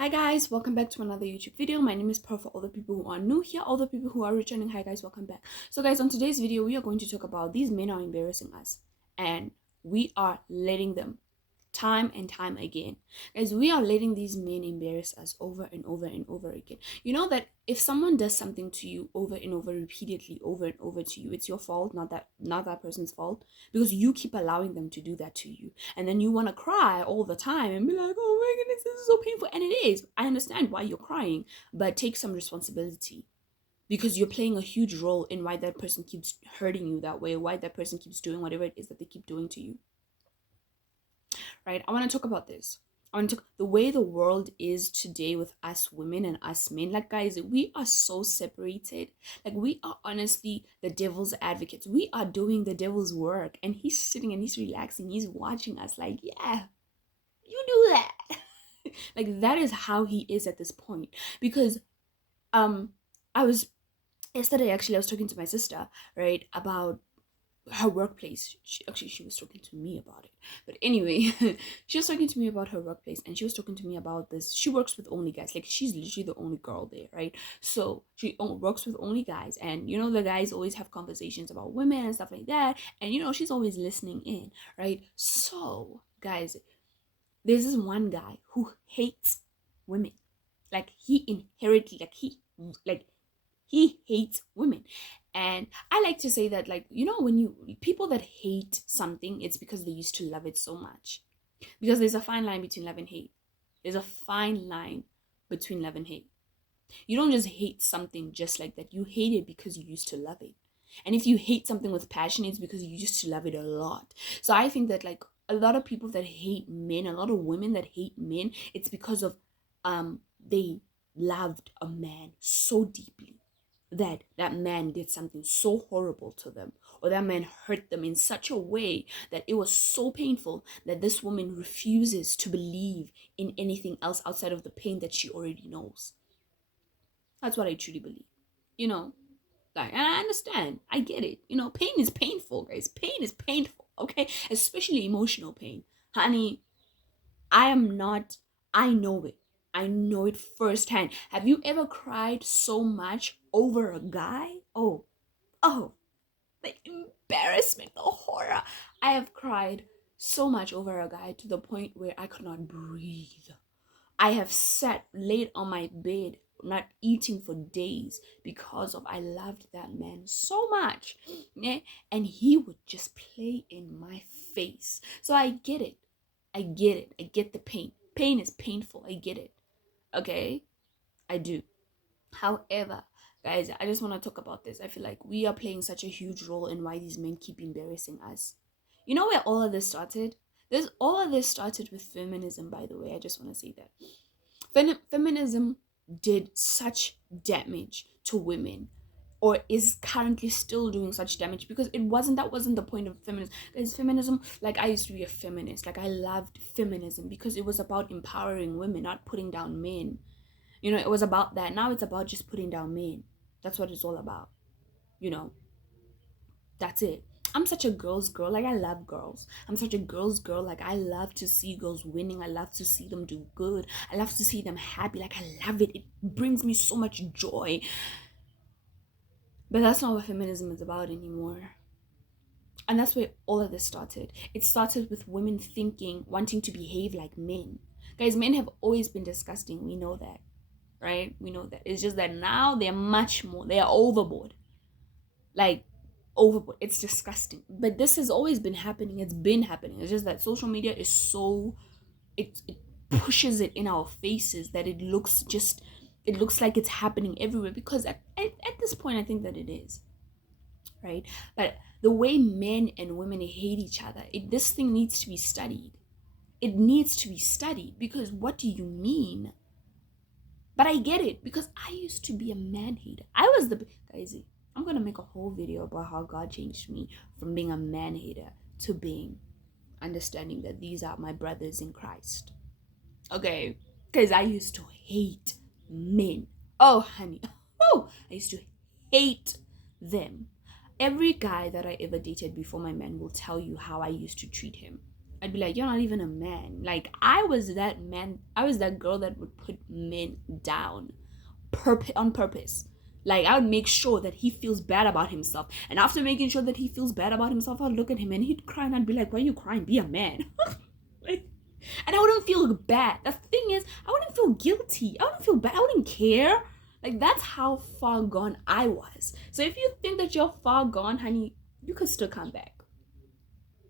Hi guys, welcome back to another YouTube video. My name is Pearl for all the people who are new here, all the people who are returning. Hi guys, welcome back. So guys, on today's video, we are going to talk about these men are embarrassing us and we are letting them time and time again. Guys, we are letting these men embarrass us over and over and over again. You know that if someone does something to you over and over repeatedly, over and over to you, it's your fault, not that person's fault, because you keep allowing them to do that to you. And then you want to cry all the time and be like, oh my goodness, this is so painful. And it is. I understand why you're crying, but take some responsibility, because you're playing a huge role in why that person keeps hurting you that way, why that person keeps doing whatever it is that they keep doing to you. Right? I want to talk about this. I want to talk the way the world is today with us women and us men. Like, guys, we are so separated. Like, we are honestly the devil's advocates. We are doing the devil's work, and he's sitting and he's relaxing. He's watching us, like, yeah, you do that. Like, that is how he is at this point. Because I was yesterday, actually, I was talking to my sister, right, about her workplace. She was talking to me about it, but anyway, she was talking to me about her workplace, and she was talking to me about this. She works with only guys. Like, she's literally the only girl there, right? So she works with only guys, and the guys always have conversations about women and stuff like that, and she's always listening in, right? So guys, there's this one guy who hates women. Like, he inherently, he hates women. And I like to say that, like, when people that hate something, it's because they used to love it so much. Because there's a fine line between love and hate. There's a fine line between love and hate. You don't just hate something just like that. You hate it because you used to love it. And if you hate something with passion, it's because you used to love it a lot. So I think that, like, a lot of people that hate men, a lot of women that hate men, it's because of they loved a man so deeply that man did something so horrible to them, or that man hurt them in such a way that it was so painful that this woman refuses to believe in anything else outside of the pain that she already knows. That's what I truly believe. Like, and I understand, I get it. Pain is painful, guys. Pain is painful, okay? Especially emotional pain. Honey, I am not, I know it. I know it firsthand. Have you ever cried so much over a guy? Oh, the embarrassment, the horror. I have cried so much over a guy to the point where I could not breathe. I have sat late on my bed, not eating for days because of I loved that man so much. Yeah? And he would just play in my face. So I get it. I get it. I get the pain. Pain is painful. I get it. Okay? I do. However, guys, I just want to talk about this. I feel like we are playing such a huge role in why these men keep embarrassing us. You know where all of this started? All of this started with feminism, by the way. I just want to say that. Feminism did such damage to women, or is currently still doing such damage, because that wasn't the point of feminism. Guys, feminism, like, I used to be a feminist. Like, I loved feminism because it was about empowering women, not putting down men. It was about that. Now it's about just putting down men. That's what it's all about. You know, that's it. I'm such a girl's girl. Like, I love girls. I'm such a girl's girl. Like, I love to see girls winning. I love to see them do good. I love to see them happy. Like, I love it. It brings me so much joy. But that's not what feminism is about anymore. And that's where all of this started. It started with women wanting to behave like men. Guys, men have always been disgusting. We know that. Right? We know that. It's just that now they're much more. They are overboard. Like, overboard. It's disgusting. But this has always been happening. It's been happening. It's just that social media is so, it pushes it in our faces that it looks like it's happening everywhere, because at this point I think that it is, right? But the way men and women hate each other, this thing needs to be studied. It needs to be studied, because what do you mean? But I get it, because I used to be a man hater. I was guys, I'm gonna make a whole video about how God changed me from being a man hater to being understanding that these are my brothers in Christ. Okay? Because I used to hate men. Oh, honey. Oh, I used to hate them. Every guy that I ever dated before my man will tell you how I used to treat him. I'd be like, you're not even a man. Like, I was that man. I was that girl that would put men down on purpose. Like, I would make sure that he feels bad about himself. And after making sure that he feels bad about himself, I'd look at him and he'd cry and I'd be like, why are you crying? Be a man. Like, and I wouldn't feel bad. The thing is, I wouldn't feel guilty. I wouldn't feel bad. I wouldn't care. Like, that's how far gone I was. So if you think that you're far gone, honey, you could still come back.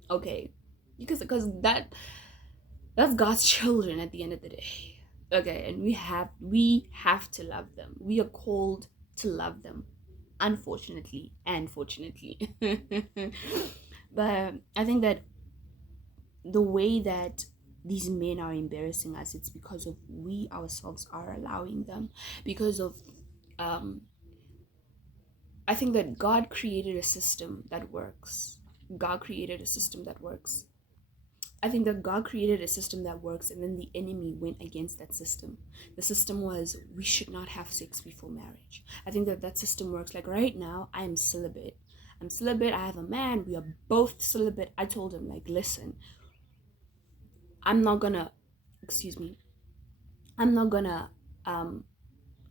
Okay? Because that's God's children at the end of the day. Okay, and we have to love them. We are called to love them, unfortunately and fortunately. But I think that the way that these men are embarrassing us, it's because of we ourselves are allowing them. Because of I think that God created a system that works. God created a system that works. I think that God created a system that works, and then the enemy went against that system. The system was, we should not have sex before marriage. I think that that system works. Like, right now, I am celibate. I'm celibate. I have a man. We are both celibate. I told him, like, listen, I'm not gonna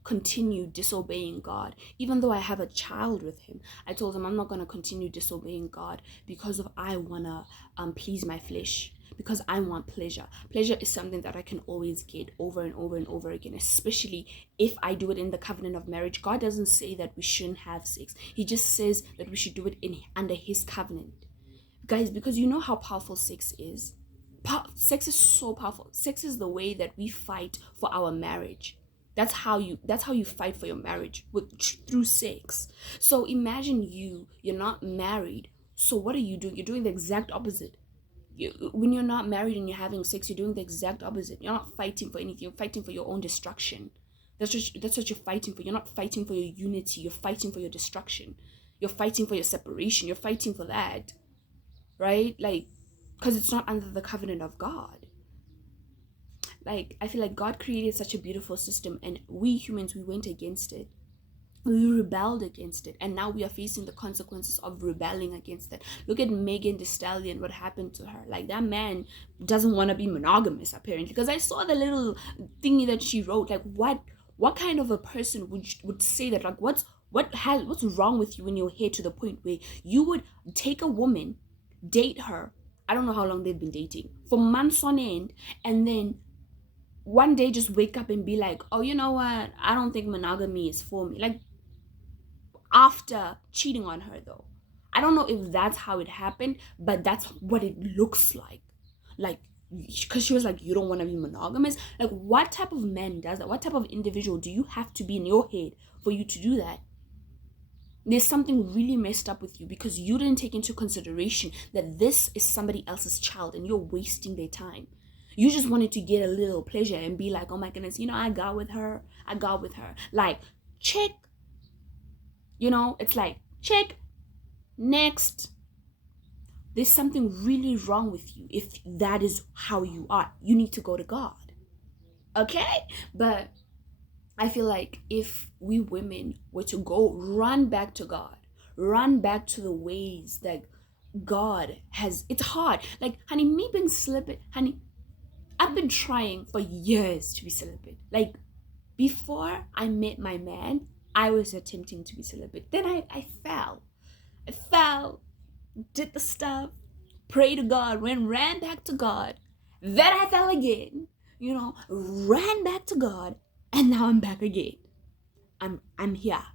continue disobeying God. Even though I have a child with him, I told him I'm not going to continue disobeying God because of I want to please my flesh, because I want pleasure. Pleasure is something that I can always get over and over and over again, especially if I do it in the covenant of marriage. God doesn't say that we shouldn't have sex. He just says that we should do it under his covenant. Guys, because you know how powerful sex is. Sex is so powerful. Sex is the way that we fight for our marriage. That's how you fight for your marriage, through sex. So imagine you're not married. So what are you doing? You're doing the exact opposite. When you're not married and you're having sex, you're doing the exact opposite. You're not fighting for anything. You're fighting for your own destruction. That's what you're fighting for. You're not fighting for your unity. You're fighting for your destruction. You're fighting for your separation. You're fighting for that, right? Like, because it's not under the covenant of God. Like, I feel like God created such a beautiful system, and we humans, we went against it. We rebelled against it, and now we are facing the consequences of rebelling against it. Look at Megan Thee Stallion, what happened to her. Like, that man doesn't want to be monogamous, apparently, because I saw the little thingy that she wrote. Like, what kind of a person would say that? Like, what's wrong with you in your head to the point where you would take a woman, date her, I don't know how long they've been dating, for months on end, and then one day just wake up and be like, oh, you know what, I don't think monogamy is for me. Like, after cheating on her, though. I don't know if that's how it happened, but that's what it looks like. Like, because she was like, you don't want to be monogamous. Like, what type of man does that? What type of individual do you have to be in your head for you to do that? There's something really messed up with you, because you didn't take into consideration that this is somebody else's child and you're wasting their time. You just wanted to get a little pleasure and be like, oh my goodness, I got with her. Like, check. It's like, check. Next. There's something really wrong with you if that is how you are. You need to go to God. Okay? But I feel like if we women were to run back to God, run back to the ways that God has, it's hard. Like, honey, me being celibate, honey, I've been trying for years to be celibate. Like, before I met my man, I was attempting to be celibate. Then I fell. I fell, did the stuff, prayed to God, ran back to God. Then I fell again, ran back to God, and now I'm back again. I'm here.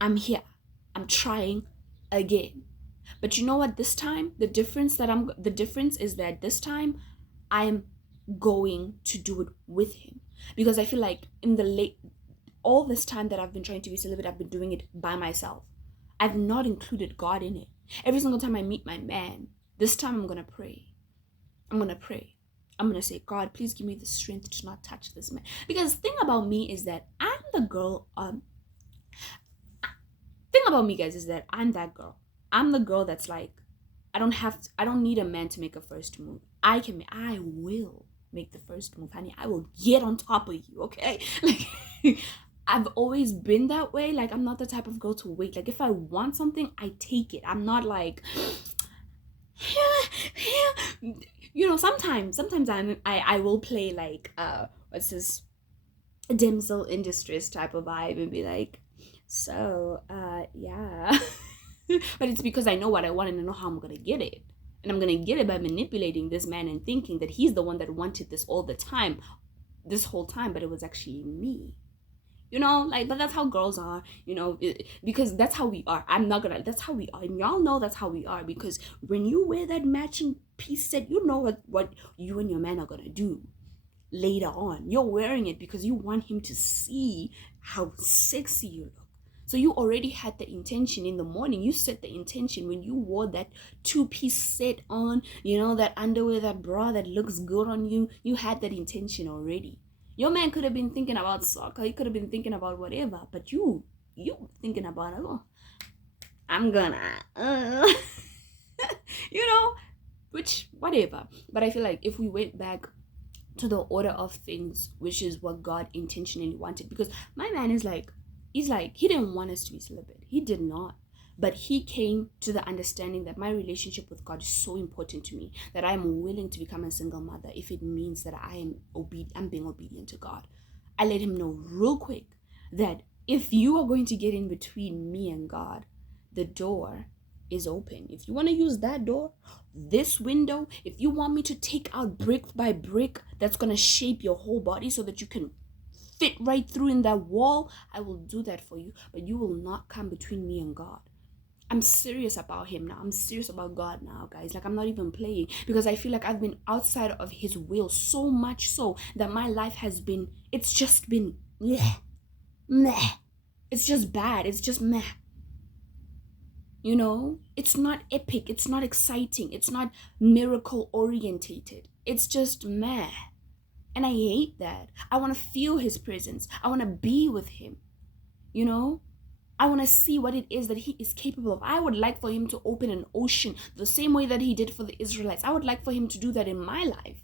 I'm trying again. But you know what? This time, the difference is that this time I'm going to do it with him, because I feel like all this time that I've been trying to be celibate, I've been doing it by myself. I've not included God in it. Every single time I meet my man, this time I'm gonna pray. I'm gonna say, God, please give me the strength to not touch this man. Because the thing about me is that I'm the girl. Thing about me, guys, is that I'm that girl. I'm the girl that's like, I don't need a man to make a first move. I will make the first move, honey. I will get on top of you, okay? Like, I've always been that way. Like, I'm not the type of girl to wait. Like, if I want something, I take it. I'm not like, sometimes I will play like what's this, damsel in distress type of vibe and be like, so yeah. But it's because I know what I want and I know how I'm gonna get it. And I'm gonna get it by manipulating this man and thinking that he's the one that wanted this all the time, this whole time, but it was actually me. Like, but that's how girls are, because that's how we are. I'm not gonna, that's how we are. And y'all know that's how we are, because when you wear that matching piece set, you know what you and your man are gonna do later on. You're wearing it because you want him to see how sexy you look. So you already had the intention in the morning. You set the intention when you wore that two-piece set on, that underwear, that bra that looks good on you. You had that intention already. Your man could have been thinking about soccer. He could have been thinking about whatever. But you thinking about, oh, I'm gonna, which, whatever. But I feel like if we went back to the order of things, which is what God intentionally wanted, because my man is like, he didn't want us to be celibate. He did not. But he came to the understanding that my relationship with God is so important to me that I am willing to become a single mother if it means that I'm being obedient to God. I let him know real quick that if you are going to get in between me and God, the door is open. If you want to use that door, this window, if you want me to take out brick by brick that's going to shape your whole body so that you can fit right through in that wall, I will do that for you. But you will not come between me and God. I'm serious about him now. I'm serious about God now, guys. Like, I'm not even playing, because I feel like I've been outside of his will so much so that my life has been, it's just been meh. It's just bad. It's just meh. It's not epic. It's not exciting. It's not miracle orientated. It's just meh. And I hate that. I want to feel his presence. I want to be with him. I want to see what it is that he is capable of. I would like for him to open an ocean the same way that he did for the Israelites. I would like for him to do that in my life.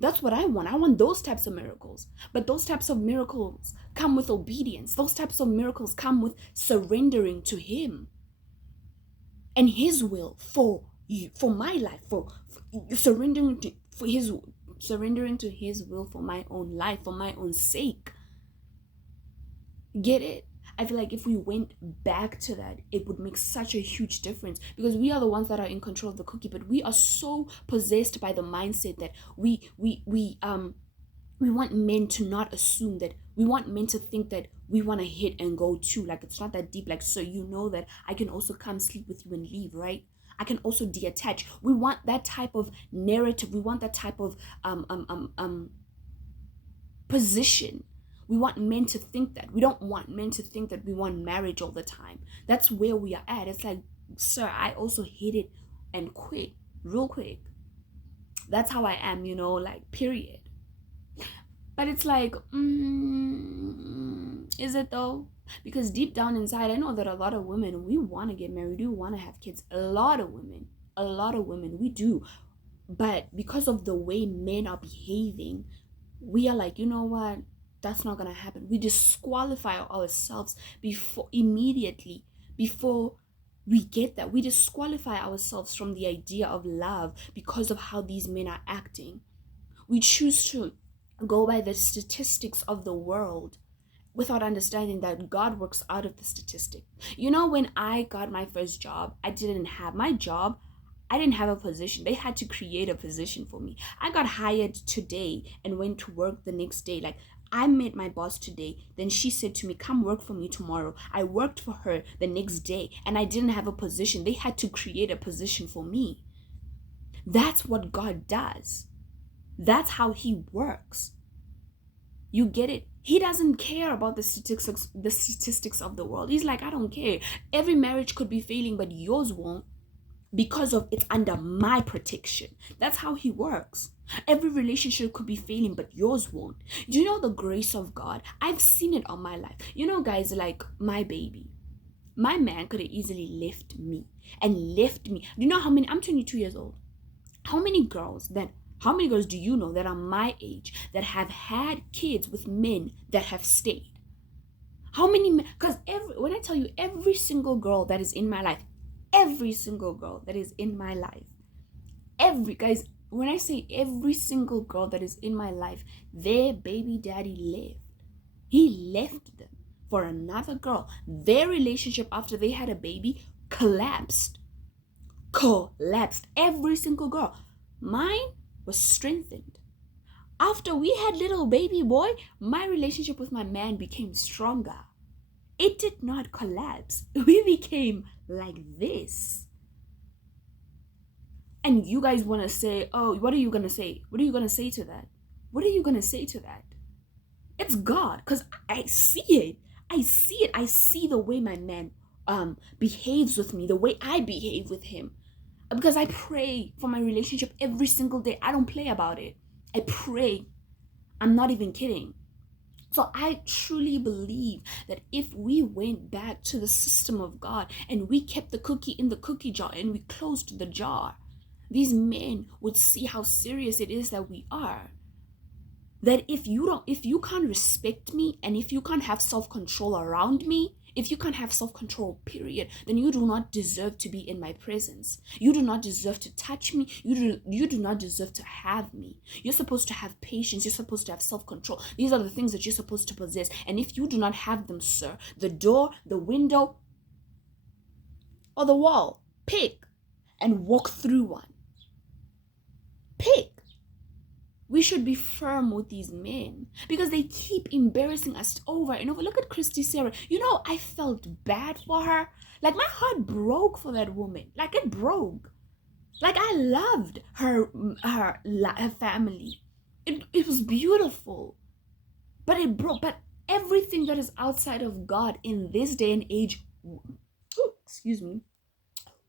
That's what I want. I want those types of miracles. But those types of miracles come with obedience. Those types of miracles come with surrendering to him and his will for you, for my life, for surrendering to his will for my own life, for my own sake. Get it? I feel like if we went back to that, it would make such a huge difference, because we are the ones that are in control of the cookie, but we are so possessed by the mindset that we want men to not assume that, we want men to think that we want to hit and go too. Like, it's not that deep. Like, so that I can also come sleep with you and leave, right? I can also detach. We want that type of narrative. We want that type of position. We want men to think that. We don't want men to think that we want marriage all the time. That's where we are at. It's like, sir, I also hit it and quit real quick. That's how I am, like, period. But it's like, is it though? Because deep down inside, I know that a lot of women, we want to get married. We want to have kids. A lot of women, we do. But because of the way men are behaving, we are like, you know what? That's not going to happen. We disqualify ourselves immediately before we get that. We disqualify ourselves from the idea of love because of how these men are acting. We choose to go by the statistics of the world without understanding that God works out of the statistic. When I got my first job, I didn't have a position. They had to create a position for me. I got hired today and went to work the next day. Like, I met my boss today. Then she said to me, come work for me tomorrow. I worked for her the next day and I didn't have a position. They had to create a position for me. That's what God does. That's how he works. You get it? He doesn't care about the statistics of the world. He's like, I don't care. Every marriage could be failing, but yours won't, because of it's under my protection. That's how he works. Every relationship could be failing, but yours won't. Do you know the grace of God? I've seen it on my life. Guys, like my baby. My man could have easily left me. Do you know how many? I'm 22 years old. How many girls do you know that are my age that have had kids with men that have stayed? How many men? Because when I tell you, every single girl that is in my life, when I say every single girl that is in my life, their baby daddy left. He left them for another girl. Their relationship after they had a baby collapsed. Collapsed. Every single girl. Mine was strengthened. After we had little baby boy, my relationship with my man became stronger. It did not collapse. We became like this. And you guys want to say, oh, what are you going to say? What are you going to say to that? What are you going to say to that? It's God, because I see it. I see it. I see the way my man behaves with me, the way I behave with him. Because I pray for my relationship every single day. I don't play about it. I pray. I'm not even kidding. So I truly believe that if we went back to the system of God and we kept the cookie in the cookie jar and we closed the jar, these men would see how serious it is that we are. That if you can't respect me, and if you can't have self-control around me, if you can't have self-control, period, then you do not deserve to be in my presence. You do not deserve to touch me. You do not deserve to have me. You're supposed to have patience. You're supposed to have self-control. These are the things that you're supposed to possess. And if you do not have them, sir, the door, the window, or the wall, pick and walk through one. Pick. We should be firm with these men because they keep embarrassing us over and over. Look at Christy Sarah. You know, I felt bad for her. Like, my heart broke for that woman. Like, it broke. Like, I loved her family. It was beautiful. But it broke. But everything that is outside of God in this day and age,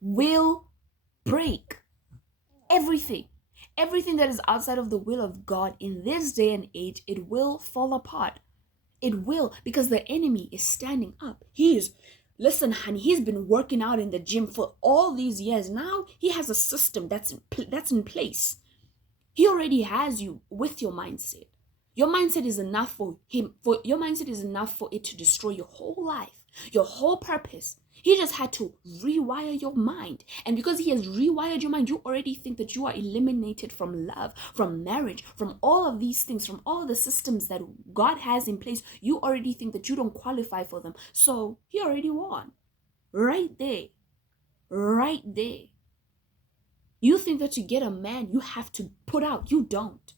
will break. Everything that is outside of the will of God in this day and age, it will fall apart. It will, because the enemy is standing up. Listen, honey, he's been working out in the gym for all these years. Now he has a system that's in place. He already has you with your mindset. Your mindset is enough for him. Your mindset is enough for it to destroy your whole life, your whole purpose. He just had to rewire your mind. And because he has rewired your mind, you already think that you are eliminated from love, from marriage, from all of these things, from all of the systems that God has in place. You already think that you don't qualify for them. So he already won. Right there. Right there. You think that to get a man, you have to put out. You don't.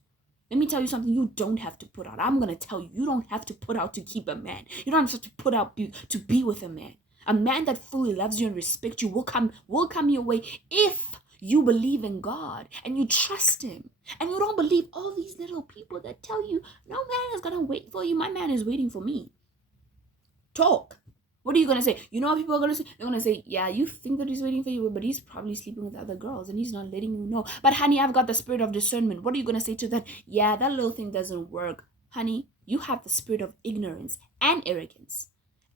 Let me tell you something, you don't have to put out. I'm going to tell you, you don't have to put out to keep a man. You don't have to put out to be with a man. A man that fully loves you and respects you will come your way if you believe in God and you trust him. And you don't believe all these little people that tell you, no man is going to wait for you. My man is waiting for me. Talk. What are you going to say? You know what people are going to say? They're going to say, yeah, you think that he's waiting for you, but he's probably sleeping with other girls and he's not letting you know. But honey, I've got the spirit of discernment. What are you going to say to that? Yeah, that little thing doesn't work. Honey, you have the spirit of ignorance and arrogance.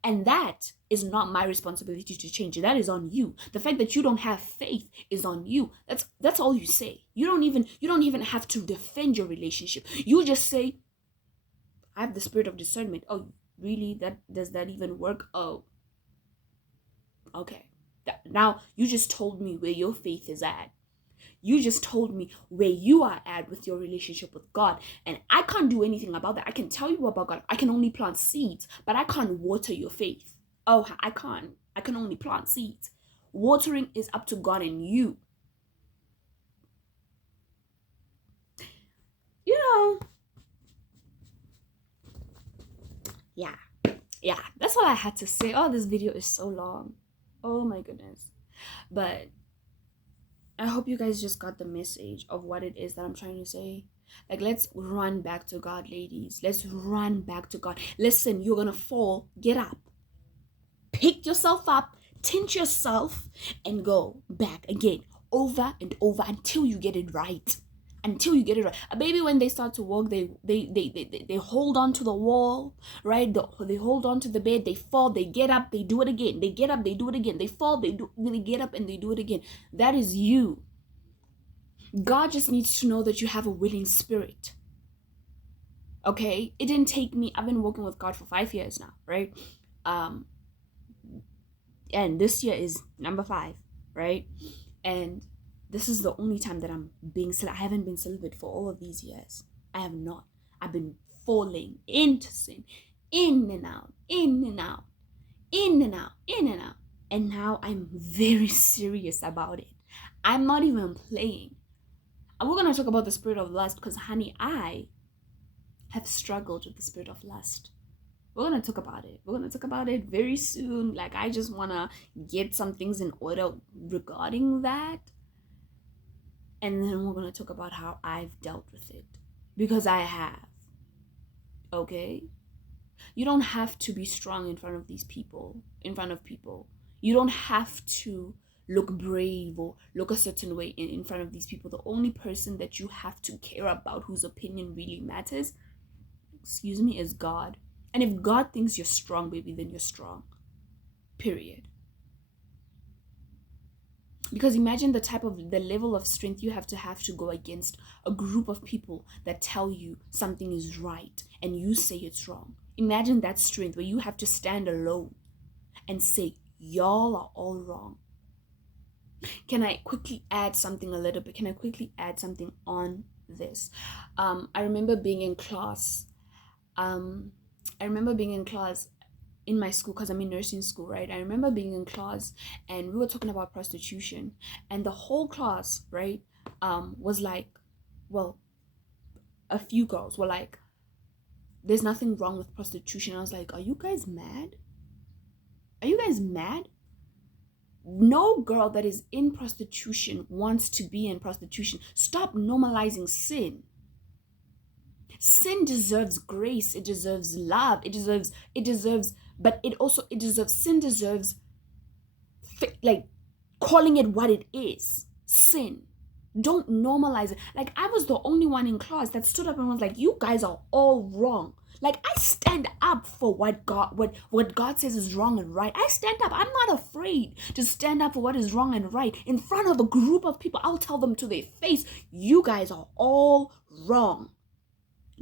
And that is not my responsibility to change. That is on you. The fact that you don't have faith is on you. That's all you say. You don't even have to defend your relationship. You just say, I have the spirit of discernment. Oh, really? Does that even work? Oh, okay. Now you just told me where your faith is at. You just told me where you are at with your relationship with God. And I can't do anything about that. I can tell you about God. I can only plant seeds, but I can't water your faith. Oh, I can't. I can only plant seeds. Watering is up to God and you. You know. Yeah. That's all I had to say. Oh, this video is so long. Oh my goodness. But I hope you guys just got the message of what it is that I'm trying to say. Like, let's run back to God, ladies. Let's run back to God. Listen, you're gonna fall. Get up. Pick yourself up. Tint yourself. And go back again. Over and over until you get it right. Until you get it right. A baby, when they start to walk, they hold on to the wall, right? They hold on to the bed, they fall, they get up, they do it again. They get up, they do it again. They fall, they get up, and they do it again. That is you. God just needs to know that you have a willing spirit. Okay? It didn't take me, I've been working with God for 5 years now, right? And this year is number 5, right? And this is the only time that I'm being celibate. I haven't been celibate for all of these years. I have not. I've been falling into sin, in and out, in and out, in and out, in and out. And now I'm very serious about it. I'm not even playing. And we're going to talk about the spirit of lust because, honey, I have struggled with the spirit of lust. We're going to talk about it. We're going to talk about it very soon. Like, I just want to get some things in order regarding that. And then we're going to talk about how I've dealt with it. Because I have. Okay? You don't have to be strong in front of people. You don't have to look brave or look a certain way in front of these people. The only person that you have to care about, whose opinion really matters, is God. And if God thinks you're strong, baby, then you're strong. Period. Because imagine the level of strength you have to go against a group of people that tell you something is right and you say it's wrong. Imagine that strength where you have to stand alone and say, y'all are all wrong. Can I quickly add something on this? I remember being in class. In my school, because I'm in nursing school, right? I remember being in class and we were talking about prostitution, and the whole class, right, was like, well, a few girls were like, there's nothing wrong with prostitution. I was like, are you guys mad? No girl that is in prostitution wants to be in prostitution. Stop normalizing sin. Sin deserves grace. It deserves love. Sin deserves like calling it what it is. Sin. Don't normalize it. Like, I was the only one in class that stood up and was like, you guys are all wrong. Like, I stand up for what God says is wrong and right. I stand up. I'm not afraid to stand up for what is wrong and right. In front of a group of people, I'll tell them to their face, you guys are all wrong.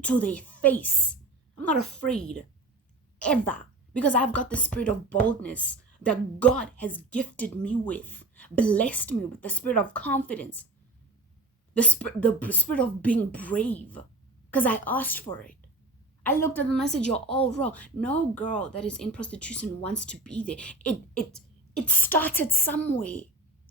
To their face. I'm not afraid. Ever. Because I've got the spirit of boldness that God has gifted me with. Blessed me with the spirit of confidence. The spirit of being brave. Because I asked for it. I looked at the message, you're all wrong. No girl that is in prostitution wants to be there. It started somewhere.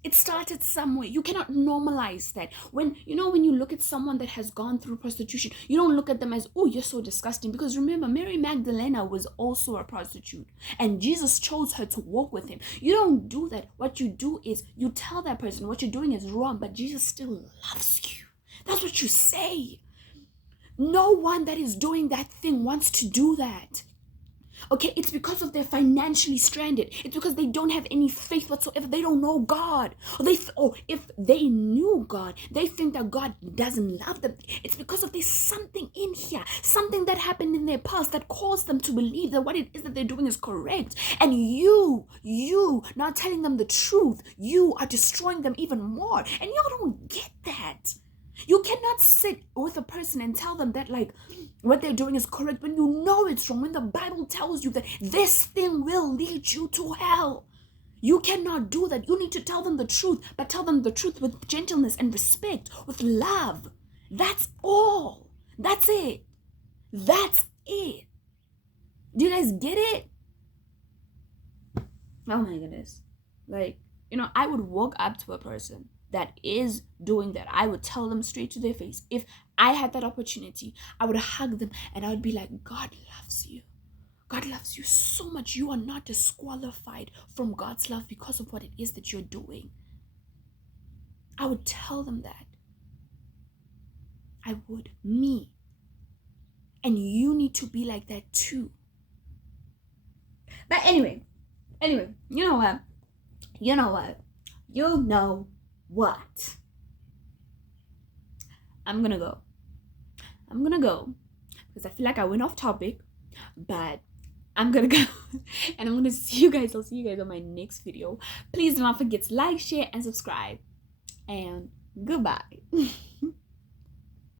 You cannot normalize that. When you look at someone that has gone through prostitution, you don't look at them as, oh, you're so disgusting. Because remember, Mary Magdalene was also a prostitute. And Jesus chose her to walk with him. You don't do that. What you do is you tell that person what you're doing is wrong, but Jesus still loves you. That's what you say. No one that is doing that thing wants to do that. Okay, it's because of they're financially stranded. It's because they don't have any faith whatsoever. They don't know God. Or if they knew God, they think that God doesn't love them. It's because of there's something in here, something that happened in their past that caused them to believe that what it is that they're doing is correct. And you not telling them the truth, you are destroying them even more. And you don't get that. You cannot sit with a person and tell them that like what they're doing is correct when you know it's wrong, when the Bible tells you that this thing will lead you to hell. You cannot do that. You need to tell them the truth, but tell them the truth with gentleness and respect, with love. That's all. That's it. That's it. Do you guys get it? Oh my goodness. Like, I would walk up to a person that is doing that. I would tell them straight to their face. If I had that opportunity, I would hug them and I would be like, God loves you. God loves you so much. You are not disqualified from God's love because of what it is that you're doing. I would tell them that. I would. Me. And you need to be like that too. But anyway, you know what? You know what? I'm gonna go because I feel like I went off topic, but I'm gonna go and I'm gonna see you guys. I'll see you guys on my next video. Please do not forget to like, share, and subscribe. And goodbye.